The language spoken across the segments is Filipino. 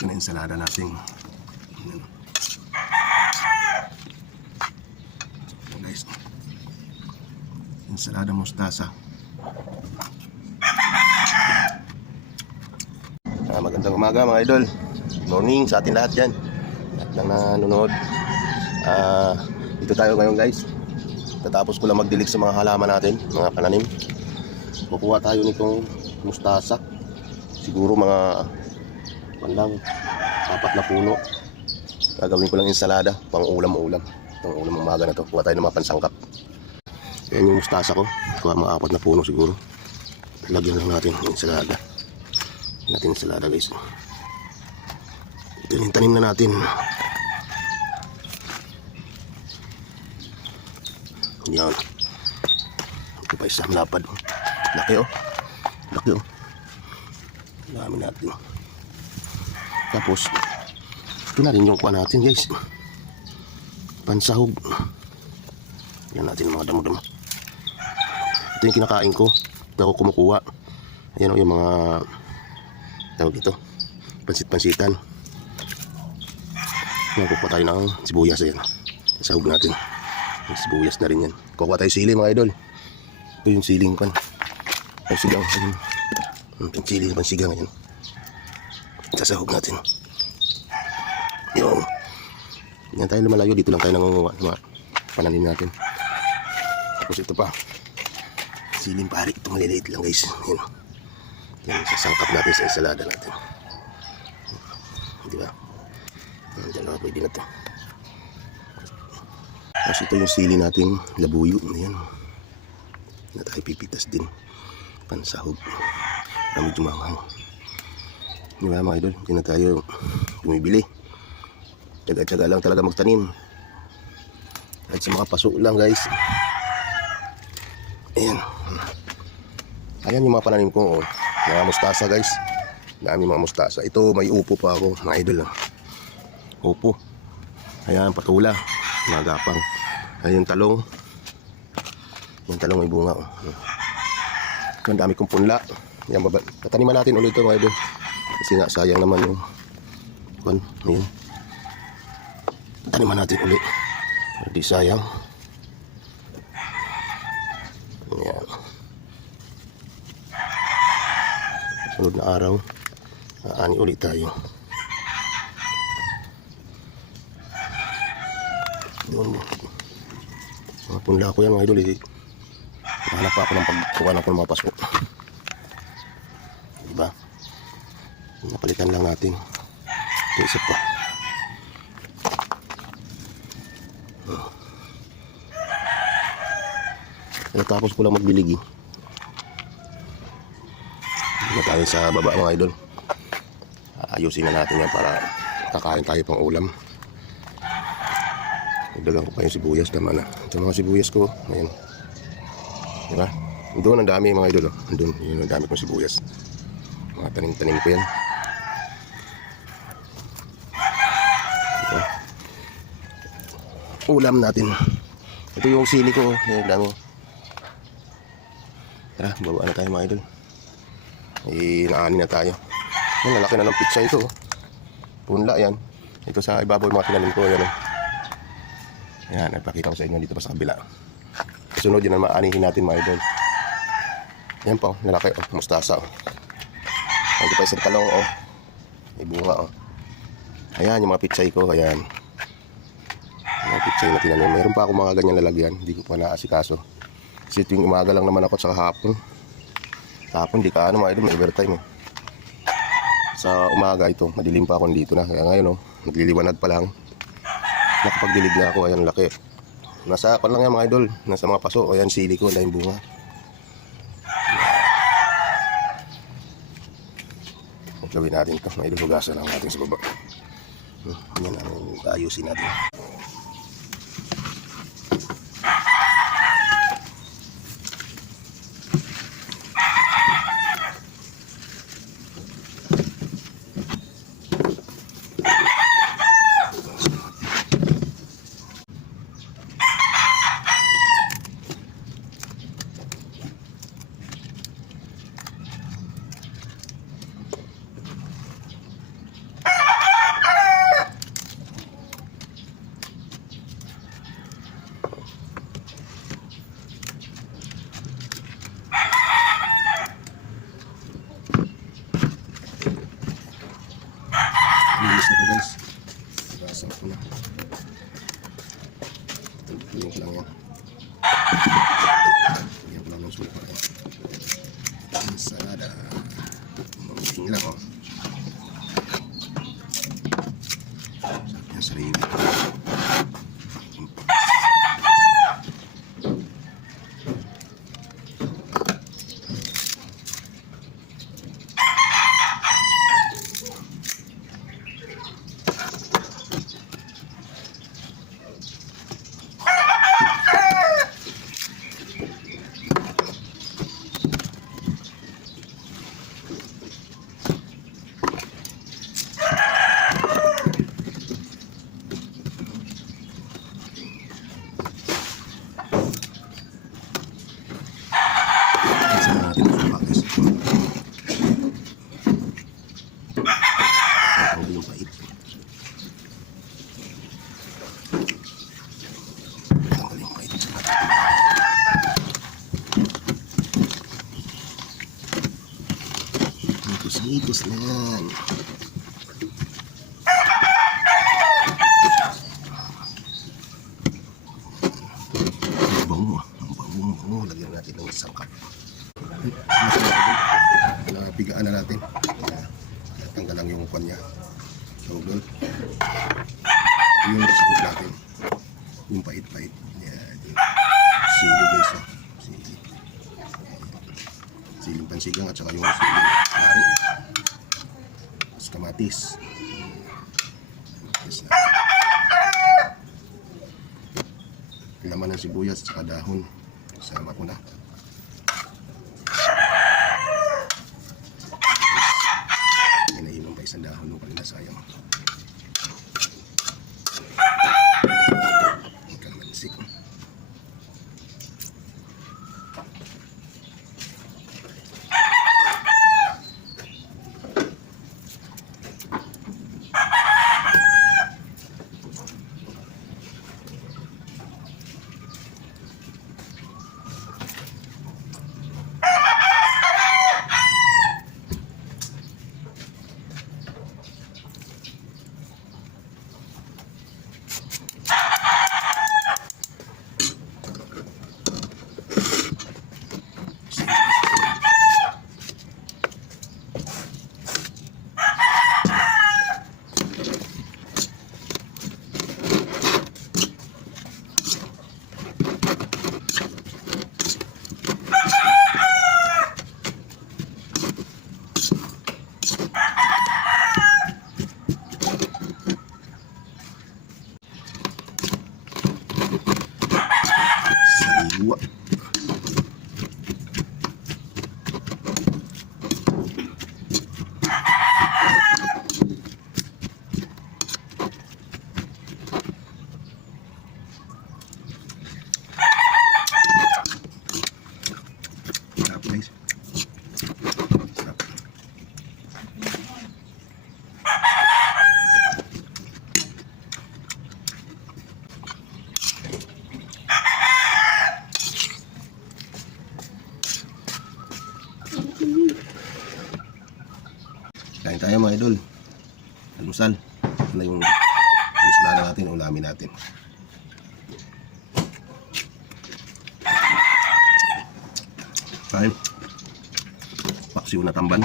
Ito na ensalada natin. Guys, ensalada mustasa. Magandang umaga mga idol. Good morning sa atin lahat dyan. Lahat na nanonood. Dito tayo ngayon guys. Tatapos ko lang magdilig sa mga halaman natin, mga pananim. Kukuha tayo nitong mustasa. Siguro mga lang 4 na puno. Gagawin ko lang ensalada, pang ulam-ulam. Itong ulam umaga na to. Kuha tayo ng mga pansangkap. Yan yung mustasa ko. Kuha mga 4 na puno siguro. Lagyan lang natin ensalada. Natin ensalada guys. Ito yung tanim na natin. Yan. Ito pa isa malapad. Laki oh. Laki oh. Dami natin. Tapos ito na rin yung kuha natin guys. Pansahog. Yan natin mga damo-damo. Ito yung kinakain ko. Ito ako kumukuha. Ayan o yung mga tawag ito. Pansit-pansitan. Kukuha tayo ng sibuyas. Ayan. Sahog natin. Yung sibuyas na rin yan. Kukuha tayo sili mga idol. Ito yung siling pan. Pansigang. Pansili, pansigang. Ayan. Sasahog natin. Yung. Yan tayo lumalayo. Dito lang tayo nangunguha sa mga pananim natin. Tapos ito pa. Siling pari. Ito maliliit lang guys. Yan. Yan. Sasangkap natin sa ensalada natin. Diba? Yan. Dalawa pwede na ito. Tapos ito yung sili natin. Labuyo. Yan. Na tayo pipitas din. Pansahog. Medyo mahal. Diba mga idol, hindi na tayo bumibili. Tsaga-tsaga lang talaga magtanim. At sa mga paso lang guys. Ayan. Ayan yung mga pananim ko. Oh. Mga mustasa guys. Dami mga mustasa. Ito may upo pa ako mga idol. Upo. Ayan patula. Mga gapang. Ayan yung talong. Yung talong may bunga. Oh. Ang dami kong punla. Ayan, tataniman natin ulit ito mga idol. Kasi nga sayang naman yung ayan. Taniman natin ulit. Hindi sayang. Ayan. Sunod na araw, aani ulit tayo. Yun. Mga punla ko yan mga idol. Hanap pa ako ng pagkuhan ako ng mga pasko. Diba? Napalitan lang natin. Ito isa pa. Tapos ko lang magbiligi. Hindi tayo sa baba mga idol. Ayusin na natin yan para kakain tayo pang ulam. Nagdagan ko pa yung sibuyas. Tama na. Ito mga sibuyas ko. Ayan. Diba? Doon ang dami mga idol. Doon. Yun ang dami kong sibuyas. Mga tanim-tanim ko yan. Ulam natin. Ito yung sili ko. Ayan, dami. Tara, baba na tayo mga idol. Naani na tayo. Ayan, lalaki na ng pizza ito. Punla yan. Ito sa ibabaw mga tinanim ko. Ayan. Ayan, nagpakita ko sa inyo dito pa sa kabila. Sunod yun ang maanihin natin mga idol. Ayan po, lalaki. Oh, mustasa. Oh. Ito pa isang talong. Oh. May bunga. Oh. Ayan, yung mga pizza ko. Ayan. Mga pizza na tinanim. Meron pa ako mga ganyan lalagyan. Hindi ko pa naasikaso. Kasi tuwing umaga lang naman ako sa hapon. Hapon, di ka ano mga idol, may overtime eh. Sa umaga ito, madilim pa ako dito na. Kaya ngayon, oh, nagliliwanag pa lang. Nakapagdilig na ako, ayan laki. Nasa ako lang yan mga idol, nasa mga paso. Ayan sili ko, dahil bunga. Gawin natin ito, mga idol, hugasan lang natin sa baba. Yan ang ayusin natin. Linis na po guys. Nasap ko na. Tulong ko lang yan. Lagyan ko lang ng suka. Ensalada. Mamuting lang oh. Sarap yan sa rin. Itos na yan. Ang bango. Ang bango. Lagyan natin ng sangkap. Napigaan na natin. Tanggal lang yung kwan niya. So, doon. Yung sangkap natin. Yung pait-pait. Yan. Sili guys. Sili. Siling pansigang at saka yung siling pari. Kamatis. Laman ng sibuyas at dahon. Sama ko na. Inaiwan pa isang dahon nung kanina sayang. Kalamansi ko. Sariwa. Sarap guys. Sarap. Kain tayo mga idol. Almusal. Ito yung almusalada natin, ulamin natin. Kain. Paksiw na tamban.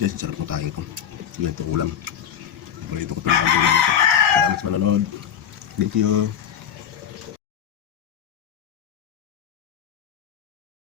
guys, sarap ng kain ko. Yan ito ulam. Paborito ko itong baboy na ito. Salamat sa manonood. Thank you.